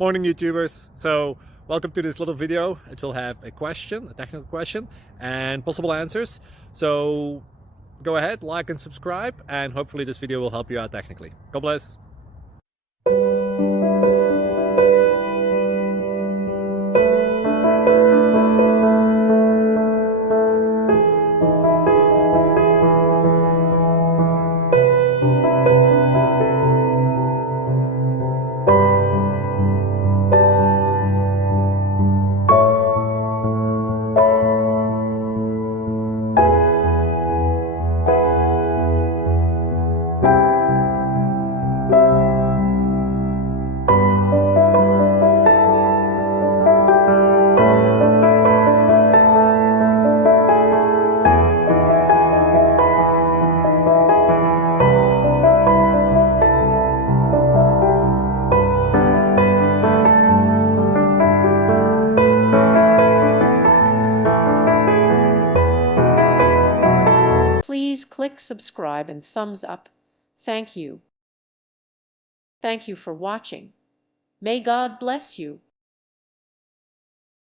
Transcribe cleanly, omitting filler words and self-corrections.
Morning, YouTubers. So welcome to this little video. It will have a question, a technical question, and possible answers. So go ahead, like and subscribe, and hopefully this video will help you out technically. God bless. Please click subscribe and thumbs up. Thank you. Thank you for watching. May God bless you.